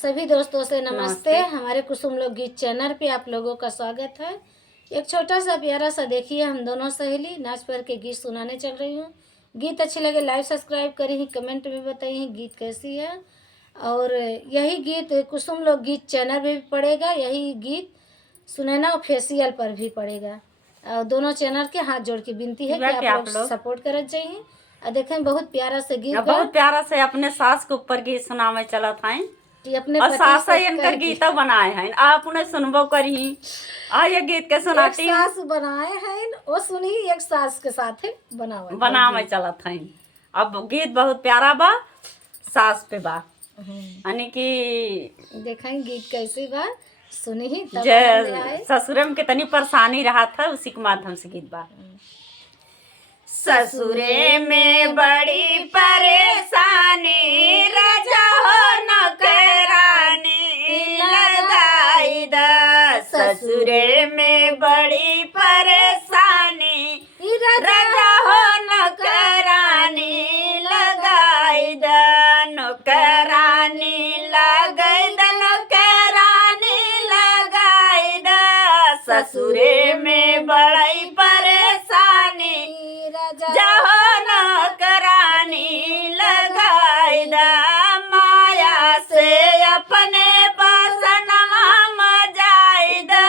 सभी दोस्तों से नमस्ते। नमस्ते। हमारे कुसुम लोक गीत चैनल पे आप लोगों का स्वागत है। एक छोटा सा प्यारा सा देखिए, हम दोनों सहेली नाच पर के गीत सुनाने चल रही हूँ। गीत अच्छे लगे लाइक सब्सक्राइब करिए, कमेंट में बताइए गीत कैसी है। और यही गीत कुसुम लोक गीत चैनल पे भी पड़ेगा, यही गीत सुनैना ऑफिशियल पर भी पड़ेगा। और दोनों चैनल के हाथ जोड़ के विनती है कि आप लोग सपोर्ट करना चाहिए। और देखें बहुत प्यारा से गीत, बहुत प्यारा से अपने सास के ऊपर गीत सुनावे चलत हैं कि अपने और सास से इनकर गीत बनाए हैं। आप उन्हें सुनबो करी आ ये गीत के सुनाती एक सास बनाए हैं, वो सुनी एक सास के साथ बनावे चलत हैं। अब गीत बहुत प्यारा बा, सास पे बा यानी कि देखें गीत कैसी बा, सुनी ही तब ससुरे में कितनी परेशानी रहा था, उसी के माध्यम से गीत बा। ससुरे में बड़ी परेशानी, राजा हो नौकरानी लगाई दा। ससुरे में बड़ी परेशानी, राजा हो नौकरानी लगाई दा। नौकरानी लगाई दा, नौकरानी लगाई दा। ससुरे में बड़ी परेशानी, जहो नौकरानी लगाई दा। माया से अपने बसनवा मजाई दा।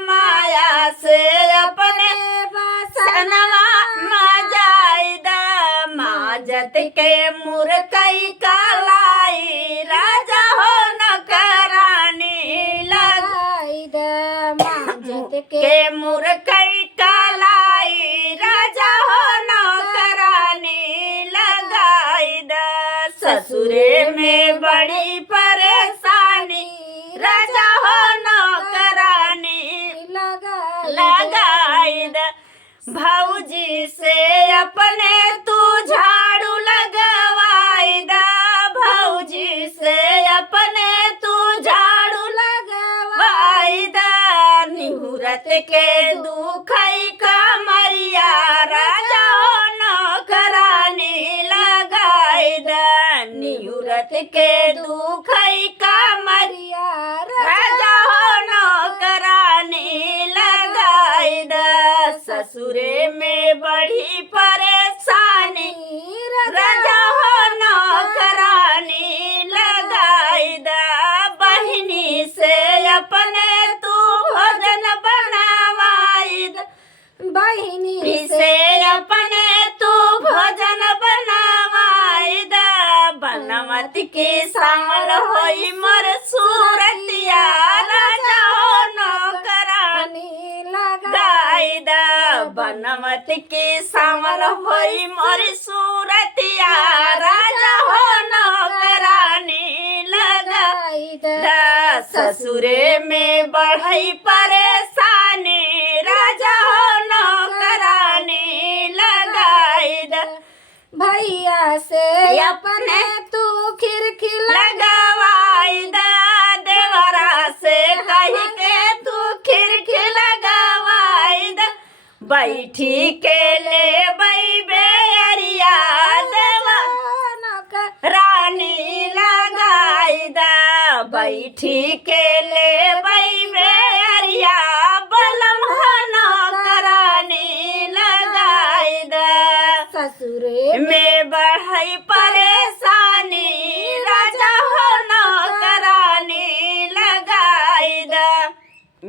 माया से अपने बसनवा मजाई दा। माजत के मुरकई कालाई, राजा हो नौकरानी लगाई दा। माजत के मुरकई कालाई, राजा हो नौकरानी लगाई दा। ससुरे में बड़ी परेशानी, राजा हो नौकरानी लगाई दा। भौजी से अपने तू झाड़ू लगवाई दा। भौजी से अपने तू झाड़ू लगवाई दा। निहुरत के दुखई कमरिया, राजा हो नौकरानी लगाई दा। निहुरत के दुखई कमरिया, राजा हो नौकरानी लगाई दा। ससुरे में बड़ी परेशानी, राजा हो नौकरानी लगाई दा। बहिनी से अपने तू भोजन बनावाई दा। बहिनी से अपने तू भोजन बनावाई दा। बनवत की सामर होई मोर सूरतिया, राजा हो नौकरानी लगाई दा। बनवत की सामर होई मोर सूरतिया, राजा हो नौकरानी लगाई दा। ससुरे में बढ़ई परेशानी, राजा हो नौकरानी लगाई दा। भैया से अपने तू खिड़की लगवाई दा। देवरा से कही के तू खिड़की लगवाई दा। बैठी के ले बेरिया, देवा रानी लगाई दा। बैठी के ले